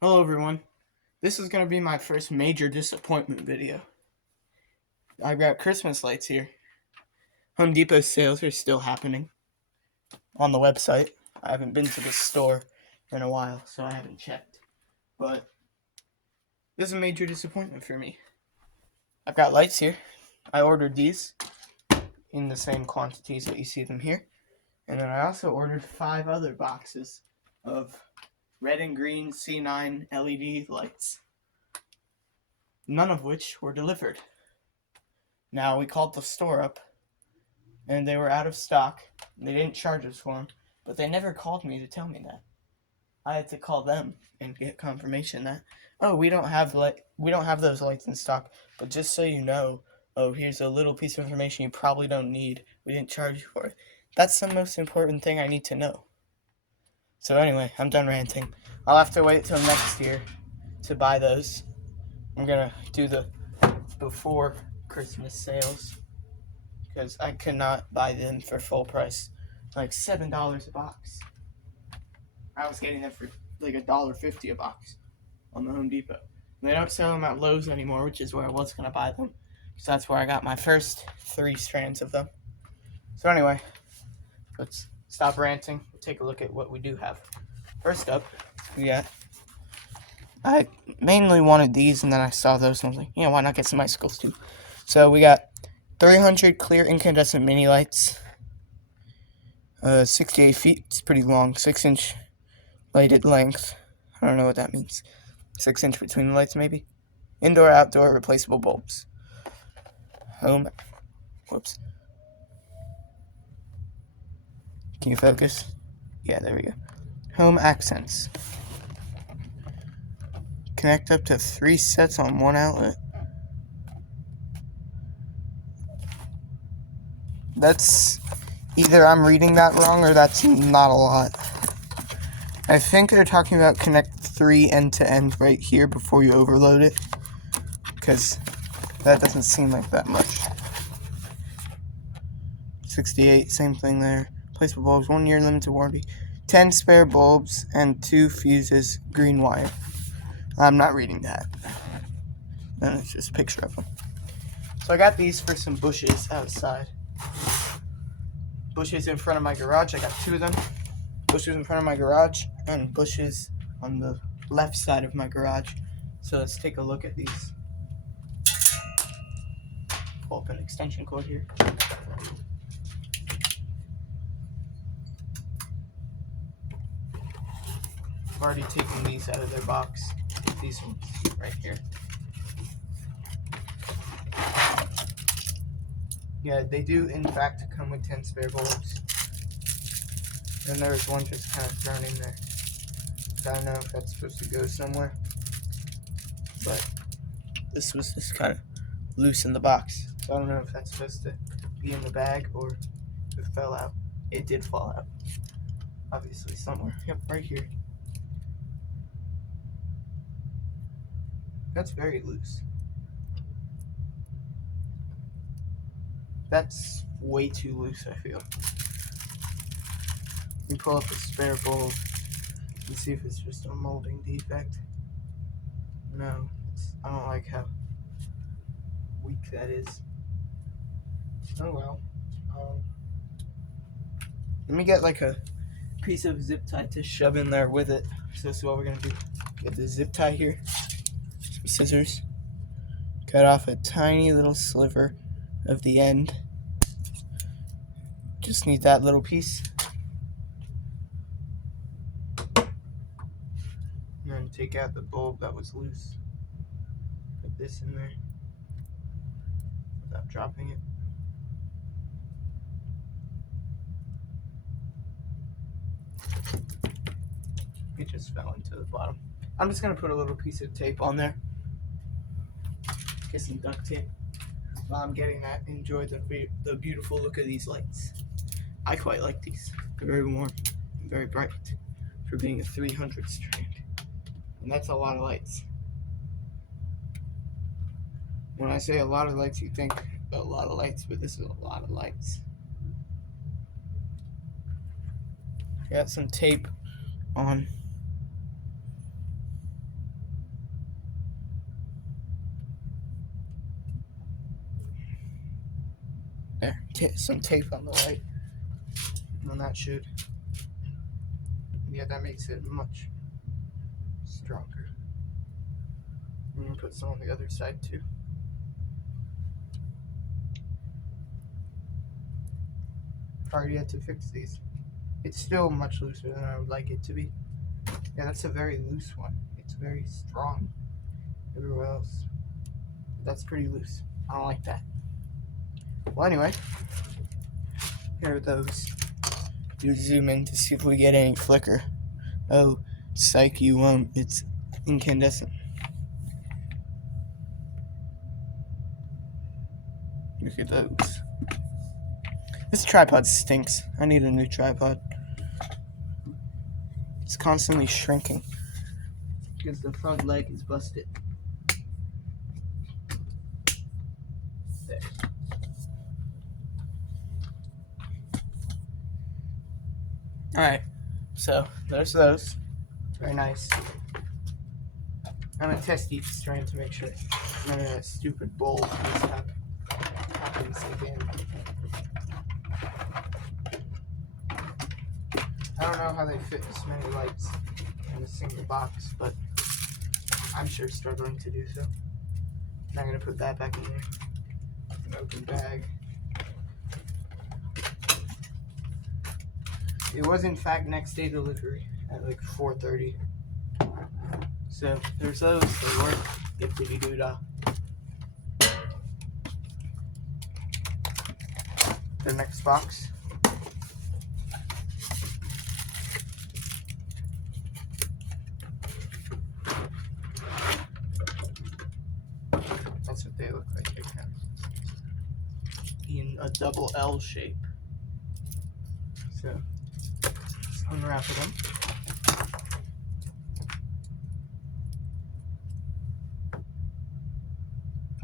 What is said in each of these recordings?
Hello everyone. This is going to be my first major disappointment video. I've got Christmas lights here. Home Depot sales are still happening on the website. I haven't been to the store in a while, so I haven't checked. But this is a major disappointment for me. I've got lights here. I ordered these in the same quantities that you see them here. And then I also ordered 5 other boxes of red and green C9 LED lights, none of which were delivered. Now, we called the store up, and they were out of stock. They didn't charge us for them, but they never called me to tell me that. I had to call them and get confirmation that, oh, we don't have those lights in stock, but just so you know, oh, here's a little piece of information you probably don't need. We didn't charge you for it. That's the most important thing I need to know. So anyway, I'm done ranting. I'll have to wait till next year to buy those. I'm gonna do the before Christmas sales because I could not buy them for full price, like $7 a box. I was getting them for like $1.50 a box on the Home Depot. They don't sell them at Lowe's anymore, which is where I was gonna buy them, because that's where I got my first 3 strands of them. So anyway, let's stop ranting. We'll take a look at what we do have. First up, I mainly wanted these, and then I saw those, and I was like, why not get some icicles too? So we got 300 clear incandescent mini lights, 68 feet. It's pretty long, 6-inch lighted length. I don't know what that means. 6-inch between the lights, maybe. Indoor, outdoor, replaceable bulbs. Whoops. Can you focus? Yeah, there we go. Home accents. Connect up to 3 sets on one outlet. That's either I'm reading that wrong or that's not a lot. I think they're talking about connect 3 end to end right here before you overload it, because that doesn't seem like that much. 68, same thing there. Replaceable bulbs, 1 year limited warranty. 10 spare bulbs and 2 fuses, green wire. I'm not reading that. No, it's just a picture of them. So I got these for some bushes outside. Bushes in front of my garage. I got 2 of them. Bushes in front of my garage and bushes on the left side of my garage. So let's take a look at these. Pull up an extension cord here. I've already taken these out of their box. These ones right here. Yeah, they do in fact come with 10 spare bulbs. And there was one just kind of thrown in there. I don't know if that's supposed to go somewhere, but this was just kind of loose in the box. So I don't know if that's supposed to be in the bag or if it fell out. It did fall out. Obviously somewhere. Yep, right here. That's very loose. That's way too loose, I feel. Let me pull up the spare bulb and see if it's just a molding defect. No, I don't like how weak that is. Oh well. Let me get like a piece of zip tie to shove in there with it. So this is what we're gonna do. Get the zip tie here. Some scissors. Cut off a tiny little sliver of the end. Just need that little piece. And then take out the bulb that was loose. Put this in there without dropping it. It just fell into the bottom. I'm just gonna put a little piece of tape on there. Get some duct tape. While I'm getting that, enjoy the beautiful look of these lights. I quite like these. They're very warm and very bright for being a 300 strand. And that's a lot of lights. When I say a lot of lights, you think a lot of lights, but this is a lot of lights. Got some tape on There, some tape on the light, and that should, yeah, that makes it much stronger. I'm gonna put some on the other side too. Hard yet to fix these. It's still much looser than I would like it to be. Yeah, that's a very loose one. It's very strong everywhere else. That's pretty loose. I don't like that. Well, anyway, here are those. You zoom in to see if we get any flicker. Oh, psych, you won't. It's incandescent. Look at those. This tripod stinks. I need a new tripod. It's constantly shrinking because the front leg is busted. There. Alright, so there's those. Very nice. I'm gonna test each strand to make sure none of that stupid bulb happens again. I don't know how they fit this many lights in a single box, but I'm sure struggling to do so. I'm gonna put that back in there. An open bag. It was in fact next day delivery at like 4:30. So there's those. They work. Dippity doo dah. The next box. That's what they look like. They kind of in a double L shape. So let's unwrap them.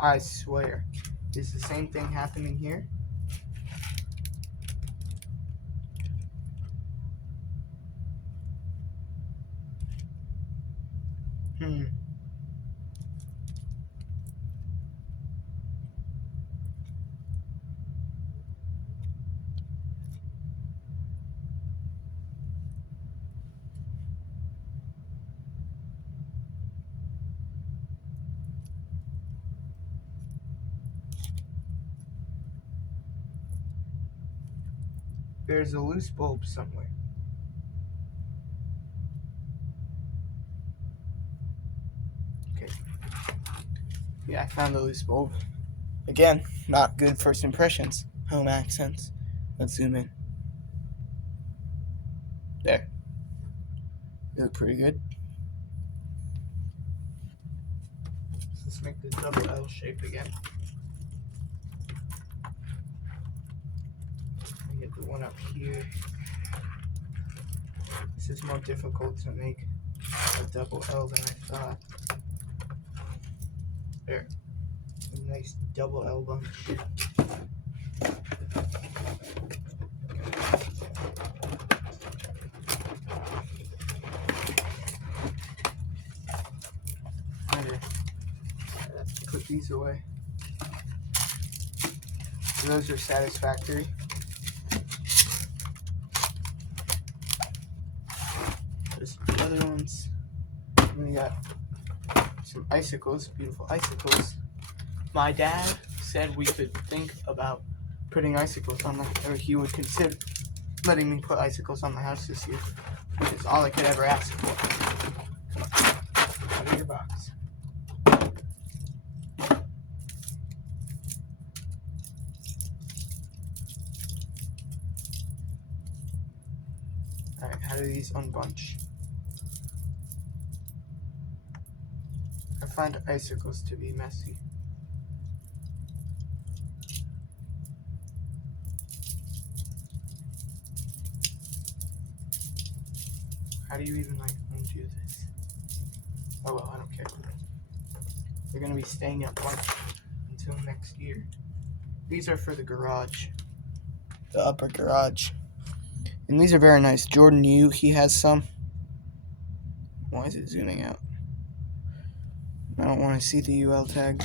I swear, is the same thing happening here? There's a loose bulb somewhere. Okay. Yeah, I found the loose bulb. Again, not good first impressions. Home accents. Let's zoom in. There. They look pretty good. Let's make the double L shape again. Get the one up here. This is more difficult to make a double L than I thought. There. A nice double L bunch. Put these away. So those are satisfactory. There's the other ones. And we got some icicles, beautiful icicles. My dad said we could think about putting icicles on or he would consider letting me put icicles on the house this year, which is all I could ever ask for. Out of your box. Alright, how do these unbunch? I find icicles to be messy. How do you even undo this? Oh well, I don't care. They're gonna be staying at bunch until next year. These are for the garage. The upper garage. And these are very nice. Jordan Yu, he has some. Why is it zooming out? I don't want to see the UL tag.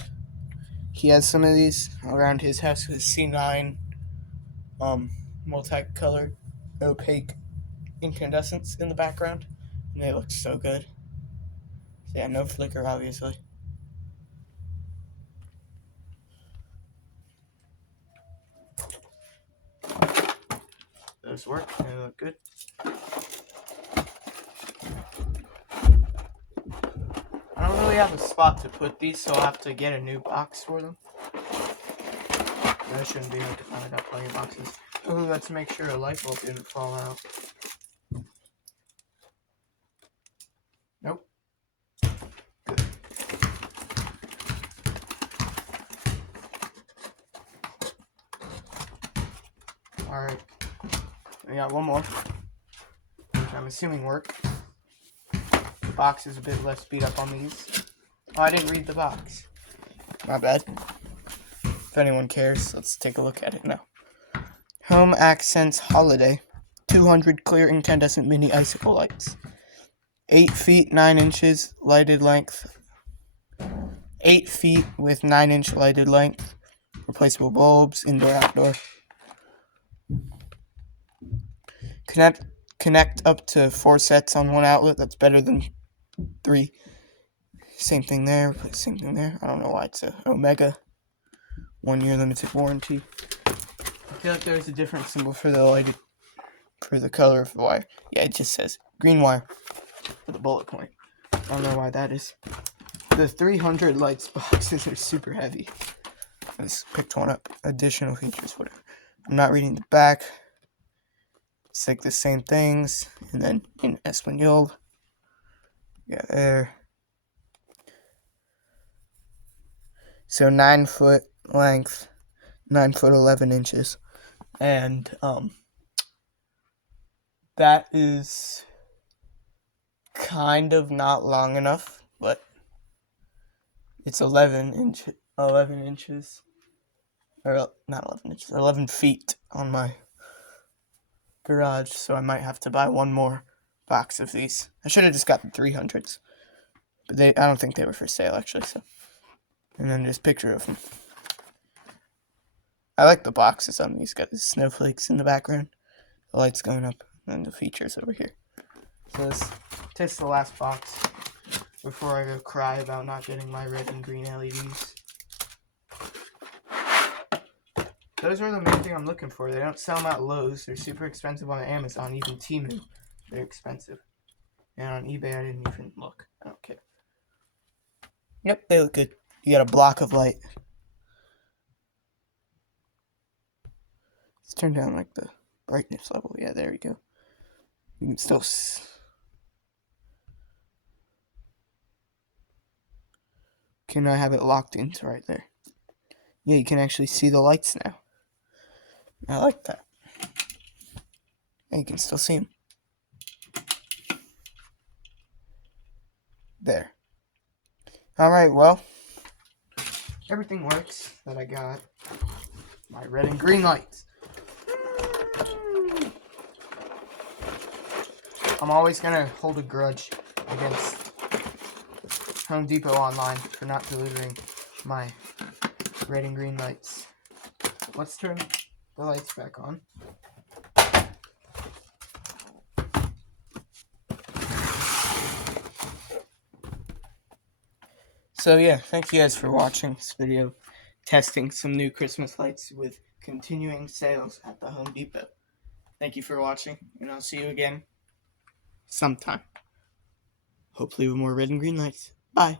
He has some of these around his house with C9 multicolored opaque incandescents in the background, and they look so good. So yeah, no flicker, obviously. Those work, they look good. I don't really have a spot to put these, so I'll have to get a new box for them. That shouldn't be hard to find. I got plenty of boxes. Oh, let's make sure a light bulb didn't fall out. Nope. Good. Alright. We got one more, which I'm assuming work. The box is a bit less beat up on these. Oh, I didn't read the box. My bad. If anyone cares, let's take a look at it now. Home Accents Holiday. 200 clear incandescent mini icicle lights. 8 feet 9 inches lighted length. 8 feet with 9-inch lighted length. Replaceable bulbs, indoor, outdoor. Connect up to 4 sets on one outlet. That's better than 3. Same thing there. Same thing there. I don't know why it's a Omega. 1 year limited warranty. I feel like there's a different symbol for the lighted, for the color of the wire. Yeah, it just says green wire with a bullet point. I don't know why that is. The 300 lights boxes are super heavy. I just picked one up. Additional features, whatever. I'm not reading the back. It's like the same things. And then in Espanol. Yeah, there. So 9 foot length, 9 foot 11 inches. And that is kind of not long enough, but it's 11 inches, or not 11 inches, 11 feet on my garage, so I might have to buy one more box of these. I should have just got the 300s, but I don't think they were for sale, actually, so. And then just a picture of them. I like the boxes on these. Got the snowflakes in the background, the lights going up, and the features over here. So let's test the last box before I go cry about not getting my red and green LEDs. Those are the main thing I'm looking for. They don't sell them at Lowe's. They're super expensive on Amazon, even Temu. They're expensive. And on eBay, I didn't even look. I don't care. Yep, they look good. You got a block of light. Let's turn down like the brightness level. Yeah, there we go. You can still can I have it locked into right there? Yeah, you can actually see the lights now. I like that. And you can still see them. There. Alright, well, everything works that I got. My red and green lights. I'm always going to hold a grudge against Home Depot online for not delivering my red and green lights. Let's turn the lights back on. So yeah, thank you guys for watching this video, testing some new Christmas lights with continuing sales at the Home Depot. Thank you for watching, and I'll see you again sometime. Hopefully with more red and green lights. Bye.